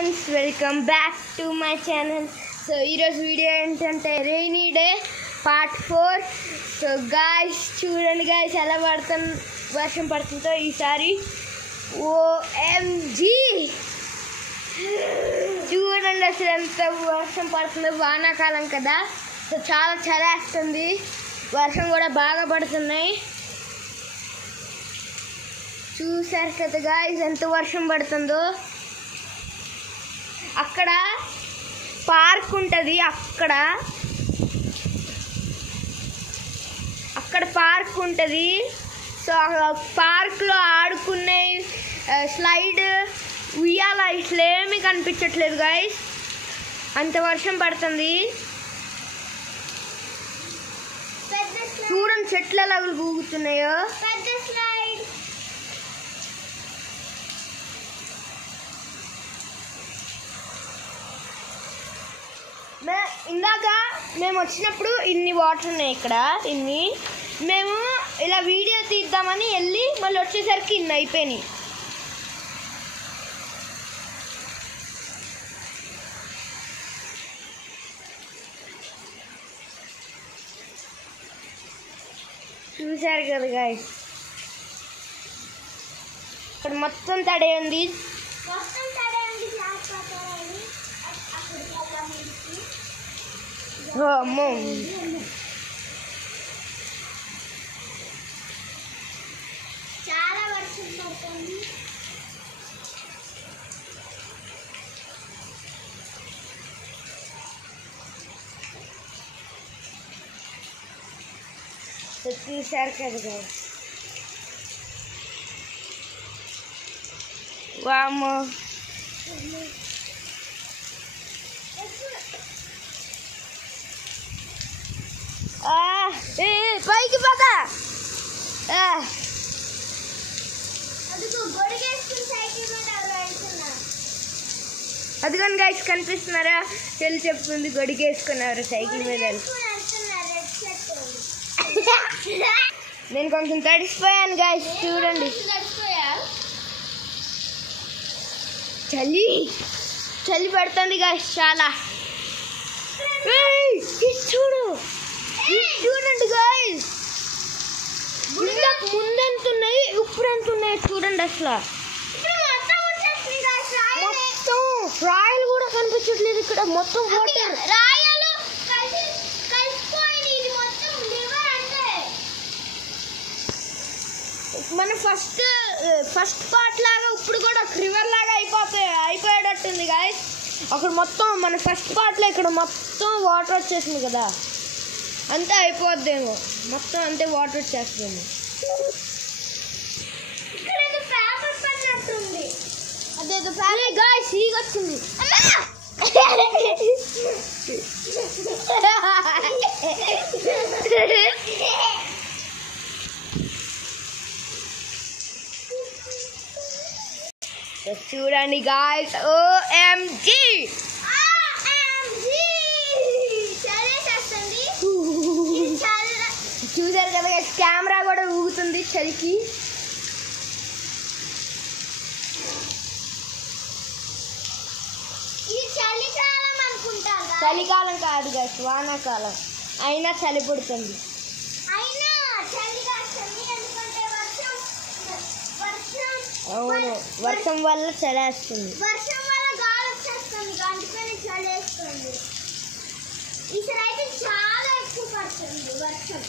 Friends, welcome back to my channel. So ఈరోజు video ఏంటంటే rainy day part 4. So guys చూడండి guys ఎలా వర్షం పడుతుందో ఈసారి. ఓఎంజీ చూడండి అసలు ఎంత వర్షం పడుతుందో. వానాకాలం కదా, సో చాలా చలేస్తుంది. వర్షం కూడా బాగా పడుతున్నాయి. చూసారు కదా గాయ్స్ ఎంత వర్షం పడుతుందో. అక్కడ పార్క్ ఉంటుంది, అక్కడ పార్క్ ఉంటుంది. సో పార్క్లో ఆడుకునే స్లైడ్, ఉయ్యాల ఇట్లా ఏమీ కనిపించట్లేదు గాయ్స్, అంత వర్షం పడుతుంది. చూడండి చెట్లు ఎలా ఊగుతున్నాయో. ఇందాక మేము వచ్చినప్పుడు ఇన్ని వాటర్ ఉన్నాయి ఇక్కడ, మేము ఇలా వీడియో తీద్దామని వెళ్ళి మళ్ళీ వచ్చేసరికి ఇన్ని అయిపోయినాయి. చూసారు కదా గాయ్స్, ఇక్కడ మొత్తం తడే ఉంది. అమ్మో, చాలా వర్షం పడుతుంది. చూసారు కదా, వామ్మో పైకి పద. అదిగోని గైస్ కనిపిస్తున్నారా, చెల్లి చెప్తుంది గొడిగేసుకున్నారు సైకిల్ మీద. నేను కొంచెం తడిసిపోయాను గైస్, చూడండి. చలి పడుతుంది గైస్ చాలా. చూడండి గాయ్స్, ముందెంత ఉన్నాయి, ఇప్పుడు ఎంత ఉన్నాయి చూడండి. అసలు మొత్తం రాయలు కూడా కనిపించట్లేదు ఇక్కడ, మొత్తం వాటర్. మన ఫస్ట్ పార్ట్ లాగా ఇప్పుడు కూడా రివర్ లాగా అయిపోయేటట్టుంది గాయ్స్. అక్కడ మొత్తం మన ఫస్ట్ పార్ట్లో ఇక్కడ మొత్తం వాటర్ వచ్చేసింది కదా, అంతే అయిపోద్దేమో, మొత్తం అంతే వాటర్ వచ్చేస్తుంది. అదేదో గాయ్స్ ఈగ వచ్చింది. చూడండి గాయ్స్, ఓఎంజీ చూసారు కదా, కెమెరా కూడా ఊగుతుంది చలికి. చలికాలం కాదు గైస్, వానాకాలం అయినా చలి పుడుతుంది. అవును, వర్షం వల్ల చలేస్తుంది. ఈసారి అయితే చాలా ఎక్కువ పడుతుంది వర్షం.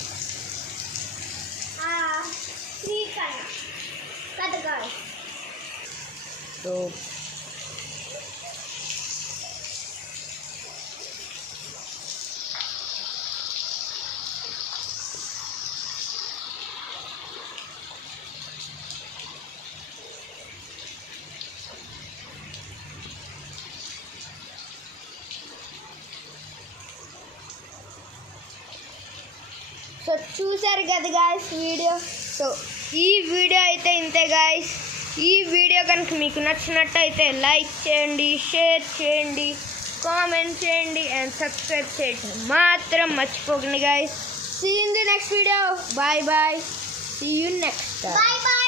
సో చూసారు కదా గాయ్స్ వీడియో. సో ఈ వీడియో అయితే ఇంతే గాయ్స్. ఈ వీడియో కనుక మీకు నచ్చినట్టయితే లైక్ చేయండి, షేర్ చేయండి, కామెంట్ చేయండి అండ్ సబ్స్క్రైబ్ చేయడం మాత్రం మర్చిపోకండి guys. See you in the next video. Bye bye. See you next time.